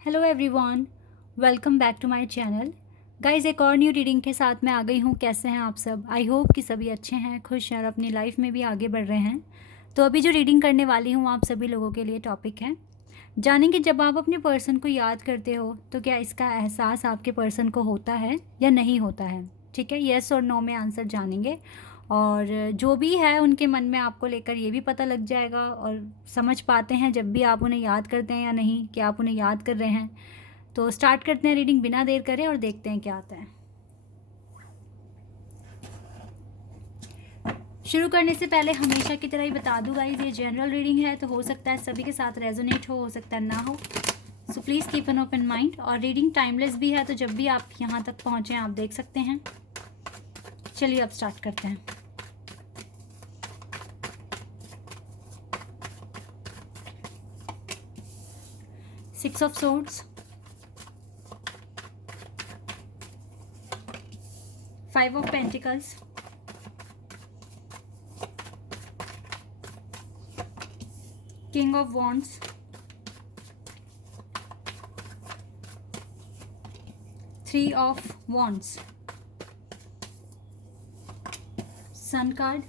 Hello everyone, welcome back to my channel. Guys, एक और new reading के साथ मैं आ गई हूँ। कैसे हैं आप सब? आई होप कि सभी अच्छे हैं, खुश हैं और अपनी लाइफ में भी आगे बढ़ रहे हैं। तो अभी जो रीडिंग करने वाली हूँ आप सभी लोगों के लिए टॉपिक है, जानेंगे जब आप अपने पर्सन को याद करते हो तो क्या इसका एहसास आपके पर्सन को होता है या नहीं होता है। ठीक है, येस और नो में आंसर जानेंगे। और जो भी है उनके मन में आपको लेकर ये भी पता लग जाएगा और समझ पाते हैं जब भी आप उन्हें याद करते हैं या नहीं, कि आप उन्हें याद कर रहे हैं। तो स्टार्ट करते हैं रीडिंग बिना देर करे और देखते हैं क्या आता है। शुरू करने से पहले हमेशा की तरह ही बता दूँ गाइस, ये जनरल रीडिंग है तो हो सकता है सभी के साथ रेजोनेट हो सकता है ना हो। So please keep an open mind. और रीडिंग टाइमलेस भी है, तो जब भी आप यहाँ तक पहुँचे आप देख सकते हैं। चलिए अब स्टार्ट करते हैं। Six of swords, five of pentacles, king of wands, three of wands, sun card,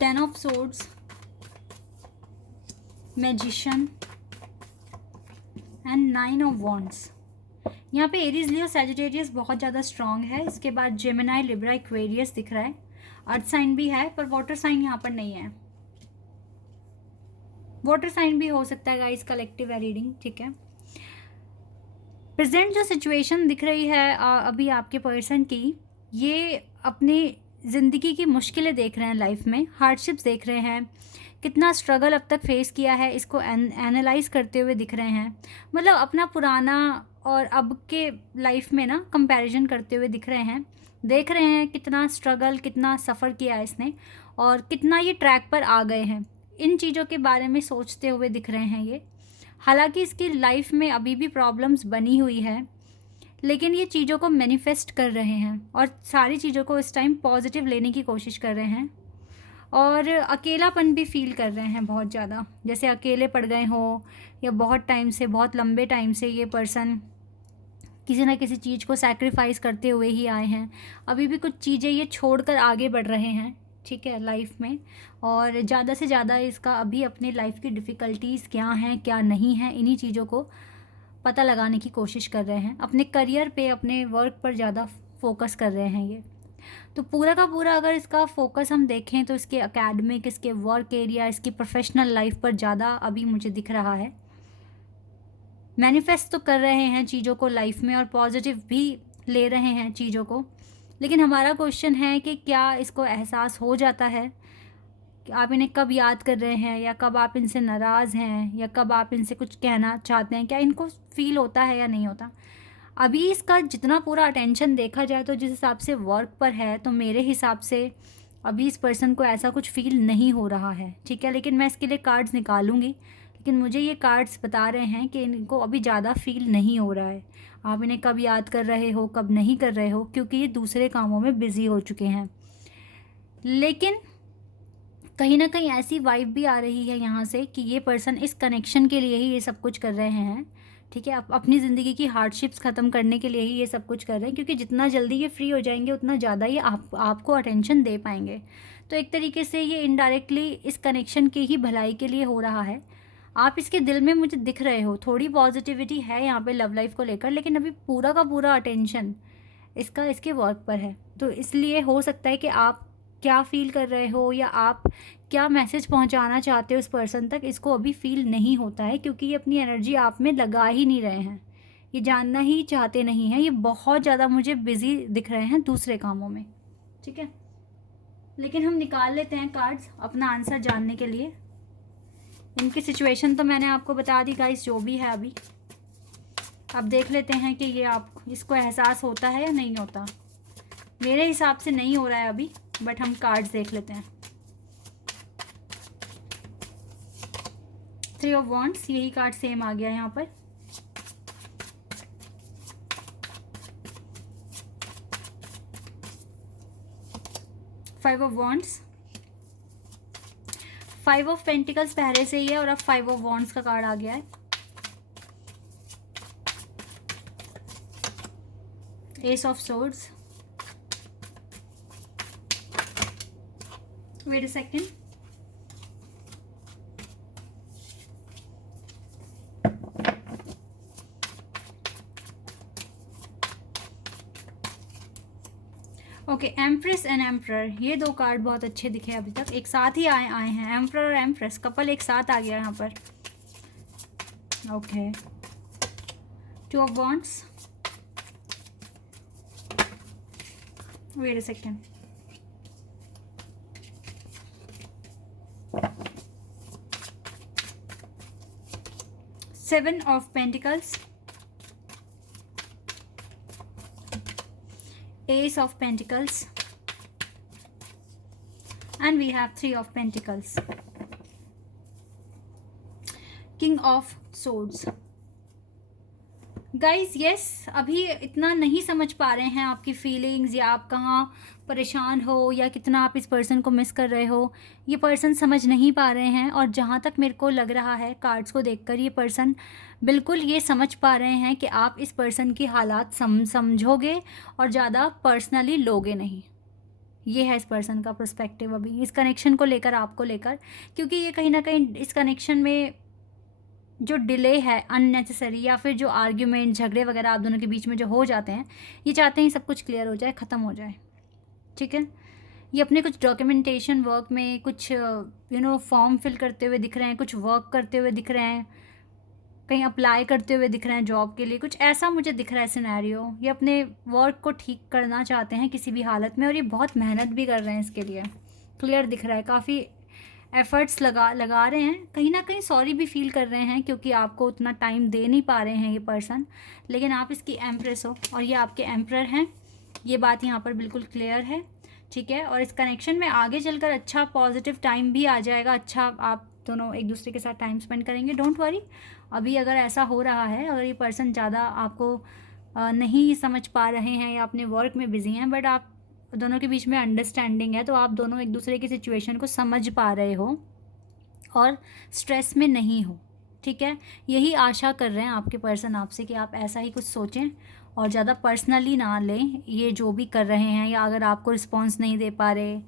ten of swords, magician and nine of wands. यहाँ पे एरीज, लियो, सैजिटेरियस बहुत ज़्यादा स्ट्रॉन्ग है। इसके बाद जेमिनाई, लिब्रा, एक्वेरियस दिख रहा है। अर्थ साइन भी है पर वाटर साइन यहाँ पर नहीं है। वाटर साइन भी हो सकता है गाइस, कलेक्टिव है रीडिंग। ठीक है, प्रेजेंट जो सिचुएशन दिख रही है अभी आपके पर्सन की, ये अपनी ज़िंदगी की मुश्किलें देख रहे हैं, लाइफ में हार्डशिप्स देख रहे हैं, कितना स्ट्रगल अब तक फेस किया है इसको एनालाइज करते हुए दिख रहे हैं। मतलब अपना पुराना और अब के लाइफ में ना कंपैरिजन करते हुए दिख रहे हैं। देख रहे हैं कितना स्ट्रगल, कितना सफ़र किया है इसने और कितना ये ट्रैक पर आ गए हैं। इन चीज़ों के बारे में सोचते हुए दिख रहे हैं ये। हालांकि इसकी लाइफ में अभी भी प्रॉब्लम्स बनी हुई है, लेकिन ये चीज़ों को मैनिफेस्ट कर रहे हैं और सारी चीज़ों को इस टाइम पॉजिटिव लेने की कोशिश कर रहे हैं। और अकेलापन भी फील कर रहे हैं बहुत ज़्यादा, जैसे अकेले पड़ गए हो या बहुत टाइम से, बहुत लंबे टाइम से ये पर्सन किसी ना किसी चीज़ को सैक्रिफाइस करते हुए ही आए हैं। अभी भी कुछ चीज़ें ये छोड़कर आगे बढ़ रहे हैं, ठीक है, लाइफ में। और ज़्यादा से ज़्यादा इसका अभी अपने लाइफ की डिफ़िकल्टीज़ क्या हैं क्या नहीं हैं, इन्हीं चीज़ों को पता लगाने की कोशिश कर रहे हैं। अपने करियर पे, अपने वर्क पर ज़्यादा फोकस कर रहे हैं ये। तो पूरा का पूरा अगर इसका फोकस हम देखें तो इसके एकेडमिक, इसके वर्क एरिया, इसकी प्रोफेशनल लाइफ पर ज़्यादा अभी मुझे दिख रहा है। मैनिफेस्ट तो कर रहे हैं चीज़ों को लाइफ में और पॉजिटिव भी ले रहे हैं चीज़ों को, लेकिन हमारा क्वेश्चन है कि क्या इसको एहसास हो जाता है कि आप इन्हें कब याद कर रहे हैं, या कब आप इनसे नाराज़ हैं, या कब आप इनसे कुछ कहना चाहते हैं, क्या इनको फील होता है या नहीं होता। अभी इसका जितना पूरा अटेंशन देखा जाए तो जिस हिसाब से वर्क पर है, तो मेरे हिसाब से अभी इस पर्सन को ऐसा कुछ फील नहीं हो रहा है। ठीक है, लेकिन मैं इसके लिए कार्ड्स निकालूंगी, लेकिन मुझे ये कार्ड्स बता रहे हैं कि इनको अभी ज़्यादा फील नहीं हो रहा है। आप इन्हें कब याद कर रहे हो, कब नहीं कर रहे हो, क्योंकि ये दूसरे कामों में बिज़ी हो चुके हैं। लेकिन कहीं ना कहीं ऐसी वाइब भी आ रही है यहाँ से कि ये पर्सन इस कनेक्शन के लिए ही ये सब कुछ कर रहे हैं। ठीक है, अपनी ज़िंदगी की हार्डशिप्स ख़त्म करने के लिए ही ये सब कुछ कर रहे हैं, क्योंकि जितना जल्दी ये फ्री हो जाएंगे उतना ज़्यादा ये आपको अटेंशन दे पाएंगे। तो एक तरीके से ये इनडायरेक्टली इस कनेक्शन की ही भलाई के लिए हो रहा है। आप इसके दिल में मुझे दिख रहे हो, थोड़ी पॉजिटिविटी है यहाँ पे लव लाइफ को लेकर, लेकिन अभी पूरा का पूरा अटेंशन इसका इसके वर्क पर है। तो इसलिए हो सकता है कि आप क्या फ़ील कर रहे हो या आप क्या मैसेज पहुंचाना चाहते हो उस पर्सन तक, इसको अभी फ़ील नहीं होता है, क्योंकि ये अपनी एनर्जी आप में लगा ही नहीं रहे हैं। ये जानना ही चाहते नहीं हैं। ये बहुत ज़्यादा मुझे बिज़ी दिख रहे हैं दूसरे कामों में। ठीक है, लेकिन हम निकाल लेते हैं कार्ड्स अपना आंसर जानने के लिए। इनकी सिचुएशन तो मैंने आपको बता दी गाइस, जो भी है अभी। अब देख लेते हैं कि ये आप इसको एहसास होता है या नहीं होता। मेरे हिसाब से नहीं हो रहा है अभी, बट हम कार्ड्स देख लेते हैं। थ्री ऑफ वॉन्ड्स, यही कार्ड सेम आ गया यहाँ पर। Five of wands, 5 of pentacles पहले से ही है और अब 5 ऑफ वॉन्ड्स का कार्ड आ गया है। Ace of swords, wait a second, okay, empress and emperor, ये दो कार्ड बहुत अच्छे दिखे अभी तक, एक साथ ही आए हैं। एम्प्रर और एम्प्रेस कपल एक साथ आ गया यहाँ पर। Okay, 2 of wands, wait a second, seven of pentacles, Ace of Pentacles, and we have 3 of Pentacles, King of Swords. Guys yes, अभी इतना नहीं समझ पा रहे हैं आपकी फीलिंग्स, या आप कहाँ परेशान हो, या कितना आप इस पर्सन को मिस कर रहे हो, ये पर्सन समझ नहीं पा रहे हैं। और जहाँ तक मेरे को लग रहा है कार्ड्स को देखकर, ये पर्सन बिल्कुल ये समझ पा रहे हैं कि आप इस पर्सन की हालात समझोगे और ज़्यादा पर्सनली लोगे नहीं। ये है इस पर्सन का पर्सपेक्टिव अभी इस कनेक्शन को लेकर, आपको लेकर, क्योंकि ये कहीं ना कहीं इस कनेक्शन में जो डिले है अननेसेसरी, या फिर जो आर्ग्यूमेंट, झगड़े वगैरह आप दोनों के बीच में जो हो जाते हैं, ये चाहते हैं सब कुछ क्लियर हो जाए, ख़त्म हो जाए। ठीक है, ये अपने कुछ डॉक्यूमेंटेशन वर्क में कुछ फॉर्म फिल करते हुए दिख रहे हैं, कुछ वर्क करते हुए दिख रहे हैं, कहीं अप्लाई करते हुए दिख रहे हैं जॉब के लिए, कुछ ऐसा मुझे दिख रहा है सिनेरियो। ये अपने वर्क को ठीक करना चाहते हैं किसी भी हालत में, और ये बहुत मेहनत भी कर रहे हैं इसके लिए, क्लियर दिख रहा है, काफ़ी एफ़र्ट्स लगा रहे हैं, कहीं ना कहीं सॉरी भी फील कर रहे हैं क्योंकि आपको उतना टाइम दे नहीं पा रहे हैं ये पर्सन। लेकिन आप इसकी एम्प्रेस हो और ये आपके एम्प्रर हैं, ये बात यहाँ पर बिल्कुल क्लियर है। ठीक है, और इस कनेक्शन में आगे चलकर अच्छा पॉजिटिव टाइम भी आ जाएगा, अच्छा आप दोनों एक दूसरे के साथ टाइम स्पेंड करेंगे, डोंट वरी। अभी अगर ऐसा हो रहा है, अगर ये पर्सन ज़्यादा आपको नहीं समझ पा रहे हैं या अपने वर्क में बिजी हैं, बट आप दोनों के बीच में अंडरस्टैंडिंग है, तो आप दोनों एक दूसरे की सिचुएशन को समझ पा रहे हो और स्ट्रेस में नहीं हो। ठीक है, यही आशा कर रहे हैं आपके पर्सन आपसे कि आप ऐसा ही कुछ सोचें और ज़्यादा पर्सनली ना लें ये जो भी कर रहे हैं, या अगर आपको रिस्पॉन्स नहीं दे पा रहे,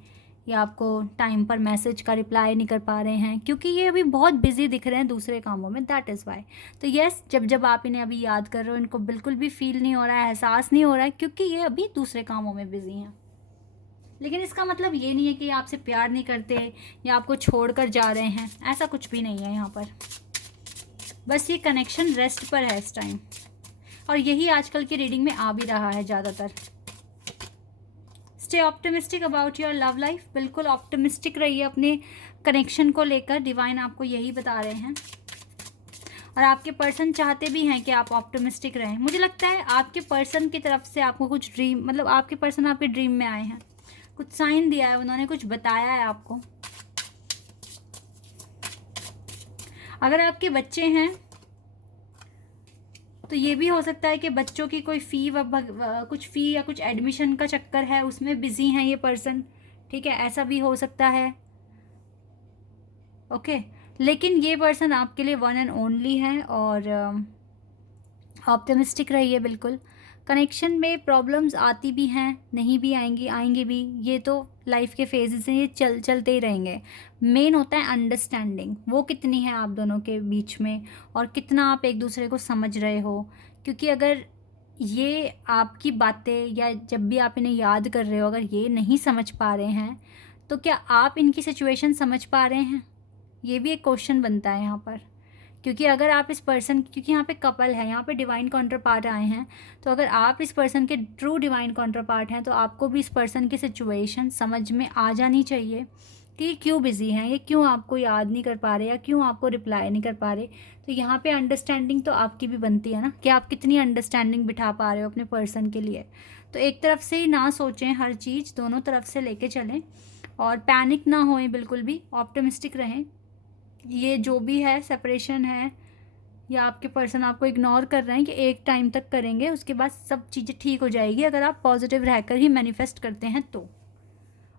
या आपको टाइम पर मैसेज का रिप्लाई नहीं कर पा रहे हैं, क्योंकि ये अभी बहुत बिजी दिख रहे हैं दूसरे कामों में, दैट इज़ वाई। तो यस, जब आप इन्हें अभी याद कर रहे हो, इनको बिल्कुल भी फील नहीं हो रहा है, एहसास नहीं हो रहा है, क्योंकि ये अभी दूसरे कामों में बिजी हैं। लेकिन इसका मतलब ये नहीं है कि आपसे प्यार नहीं करते या आपको छोड़कर जा रहे हैं, ऐसा कुछ भी नहीं है यहाँ पर। बस ये कनेक्शन रेस्ट पर है इस टाइम, और यही आजकल की रीडिंग में आ भी रहा है ज़्यादातर। Stay optimistic about your love life, बिल्कुल ऑप्टिमिस्टिक रहिए अपने कनेक्शन को लेकर, डिवाइन आपको यही बता रहे हैं। और आपके पर्सन चाहते भी हैं कि आप ऑप्टिमिस्टिक रहें। मुझे लगता है आपके पर्सन की तरफ से आपको कुछ ड्रीम, मतलब आपके पर्सन आपके ड्रीम में आए हैं, कुछ साइन दिया है उन्होंने, कुछ बताया है आपको। अगर आपके बच्चे हैं तो ये भी हो सकता है कि बच्चों की कोई कुछ फ़ी या कुछ एडमिशन का चक्कर है, उसमें बिजी हैं ये पर्सन। ठीक है, ऐसा भी हो सकता है। ओके, लेकिन ये पर्सन आपके लिए वन एंड ओनली है, और ऑप्टिमिस्टिक रहिए बिल्कुल। कनेक्शन में प्रॉब्लम्स आती भी हैं, नहीं भी आएंगी भी, ये तो लाइफ के फेजेस हैं, ये चलते ही रहेंगे। मेन होता है अंडरस्टैंडिंग, वो कितनी है आप दोनों के बीच में, और कितना आप एक दूसरे को समझ रहे हो। क्योंकि अगर ये आपकी बातें, या जब भी आप इन्हें याद कर रहे हो, अगर ये नहीं समझ पा रहे हैं, तो क्या आप इनकी सिचुएशन समझ पा रहे हैं? ये भी एक क्वेश्चन बनता है यहाँ पर। क्योंकि अगर आप इस पर्सन, क्योंकि यहाँ पे कपल है, यहाँ पे डिवाइन काउंटर पार्ट आए हैं, तो अगर आप इस पर्सन के ट्रू डिवाइन काउंटर पार्ट हैं, तो आपको भी इस पर्सन की सिचुएशन समझ में आ जानी चाहिए कि ये क्यों बिजी हैं, ये क्यों आपको याद नहीं कर पा रहे, या क्यों आपको रिप्लाई नहीं कर पा रहे। तो यहाँ पे अंडरस्टैंडिंग तो आपकी भी बनती है ना, कि आप कितनी अंडरस्टैंडिंग बिठा पा रहे हो अपने पर्सन के लिए। तो एक तरफ से ही ना सोचें हर चीज़, दोनों तरफ से लेके चलें, और पैनिक ना होएं, बिल्कुल भी ऑप्टिमिस्टिक रहें। ये जो भी है, सेपरेशन है, या आपके पर्सन आपको इग्नोर कर रहे हैं, कि एक टाइम तक करेंगे, उसके बाद सब चीज़ें ठीक हो जाएगी, अगर आप पॉजिटिव रहकर ही मैनिफेस्ट करते हैं तो।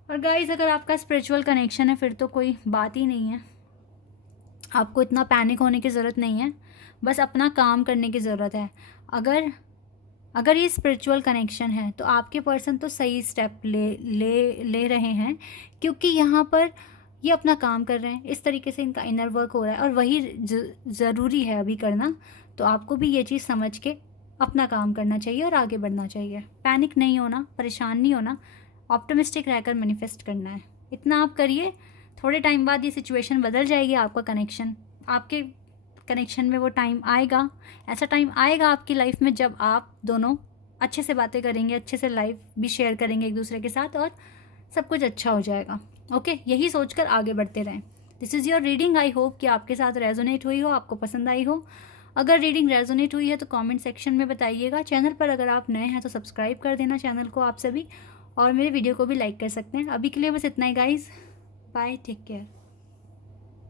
और गाइस अगर आपका स्पिरिचुअल कनेक्शन है फिर तो कोई बात ही नहीं है, आपको इतना पैनिक होने की ज़रूरत नहीं है, बस अपना काम करने की ज़रूरत है। अगर अगर ये स्पिरिचुअल कनेक्शन है तो आपके पर्सन तो सही स्टेप ले रहे हैं, क्योंकि यहाँ पर ये अपना काम कर रहे हैं, इस तरीके से इनका इनर वर्क हो रहा है और वही ज़रूरी है अभी करना। तो आपको भी ये चीज़ समझ के अपना काम करना चाहिए और आगे बढ़ना चाहिए। पैनिक नहीं होना, परेशान नहीं होना, ऑप्टिमिस्टिक रहकर मैनिफेस्ट करना है। इतना आप करिए, थोड़े टाइम बाद ये सिचुएशन बदल जाएगी। आपके कनेक्शन में वो टाइम आएगा, ऐसा टाइम आएगा आपकी लाइफ में जब आप दोनों अच्छे से बातें करेंगे, अच्छे से लाइफ भी शेयर करेंगे एक दूसरे के साथ, और सब कुछ अच्छा हो जाएगा। ओके, यही सोचकर आगे बढ़ते रहें। This is your reading. I hope कि आपके साथ रेजोनेट हुई हो, आपको पसंद आई हो। अगर रीडिंग रेजोनेट हुई है तो कमेंट सेक्शन में बताइएगा। चैनल पर अगर आप नए हैं तो सब्सक्राइब कर देना चैनल को आप सभी, और मेरे वीडियो को भी लाइक कर सकते हैं। अभी के लिए बस इतना ही गाइज़, बाय, टेक केयर।